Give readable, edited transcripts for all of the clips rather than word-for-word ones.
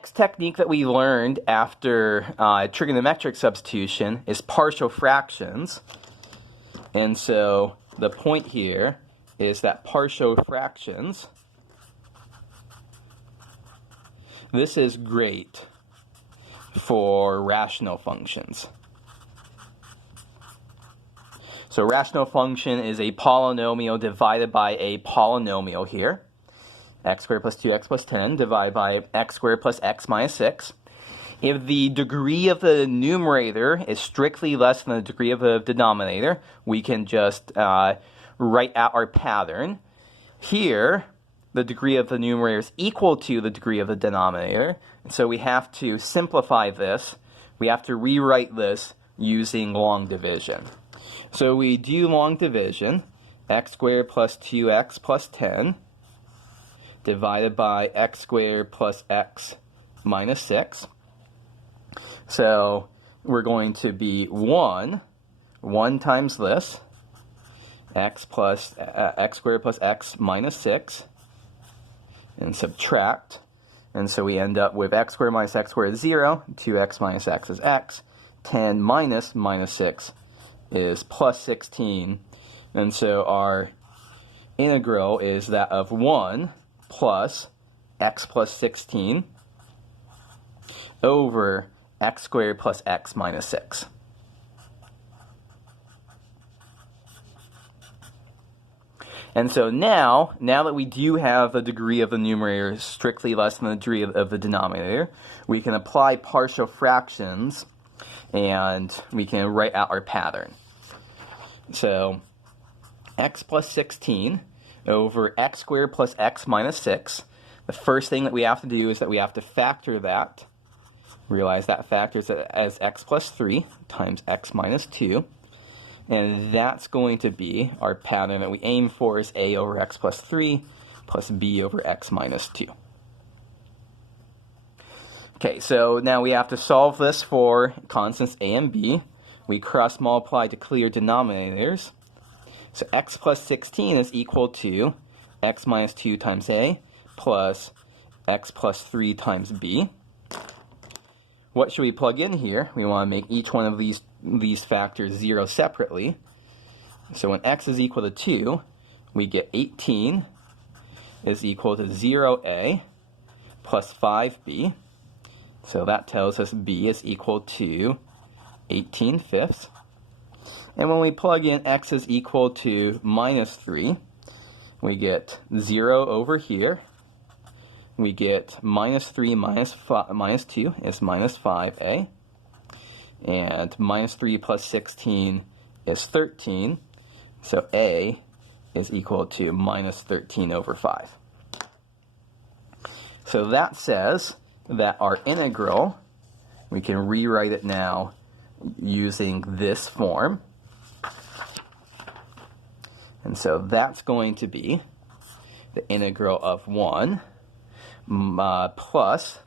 next technique that we learned after trigonometric substitution is partial fractions. And so the point here is that partial fractions, this is great for rational functions. So rational function is a polynomial divided by a polynomial here. X squared plus 2x plus 10 divided by x squared plus x minus 6. If the degree of the numerator is strictly less than the degree of the denominator, we can just write out our pattern. Here, the degree of the numerator is equal to the degree of the denominator. And so we have to simplify this. We have to rewrite this using long division. So we do long division, x squared plus 2x plus 10 divided by x squared plus x minus 6. So we're going to be 1 times this, x squared plus x minus 6, and subtract. And so we end up with x squared minus x squared is 0, 2x minus x is x, 10 minus 6 is plus 16. And so our integral is that of 1 plus x plus 16 over x squared plus x minus 6. And so now that we do have the degree of the numerator strictly less than the degree of the denominator, we can apply partial fractions and we can write out our pattern. So x plus 16 over x squared plus x minus 6. The first thing that we have to do is that we have to factor that. Realize that factors as x plus 3 times x minus 2. And that's going to be our pattern that we aim for is a over x plus 3 plus b over x minus 2. Okay, so now we have to solve this for constants a and b. We cross multiply to clear denominators. So x plus 16 is equal to x minus 2 times a plus x plus 3 times b. What should we plug in here? We want to make each one of these factors 0 separately. So when x is equal to 2, we get 18 is equal to 0a plus 5b. So that tells us b is equal to 18 fifths. And when we plug in x is equal to minus 3, we get 0 over here. We get minus 3 minus 2 is minus 5a. And minus 3 plus 16 is 13. So a is equal to minus 13 over 5. So that says that our integral, we can rewrite it now using this form. And so that's going to be the integral of 1 plus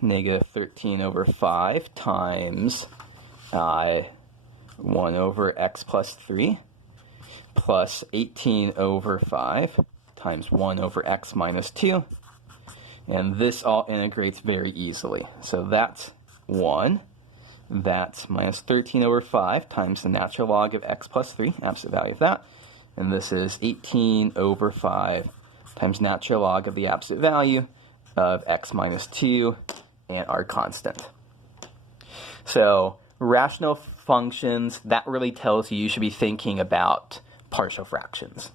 negative 13 over 5 times 1 over x plus 3 plus 18 over 5 times 1 over x minus 2. And this all integrates very easily. So that's 1. That's minus 13 over 5 times the natural log of x plus 3, absolute value of that. And this is 18 over 5 times natural log of the absolute value of x minus 2 and our constant. So rational functions, that really tells you should be thinking about partial fractions.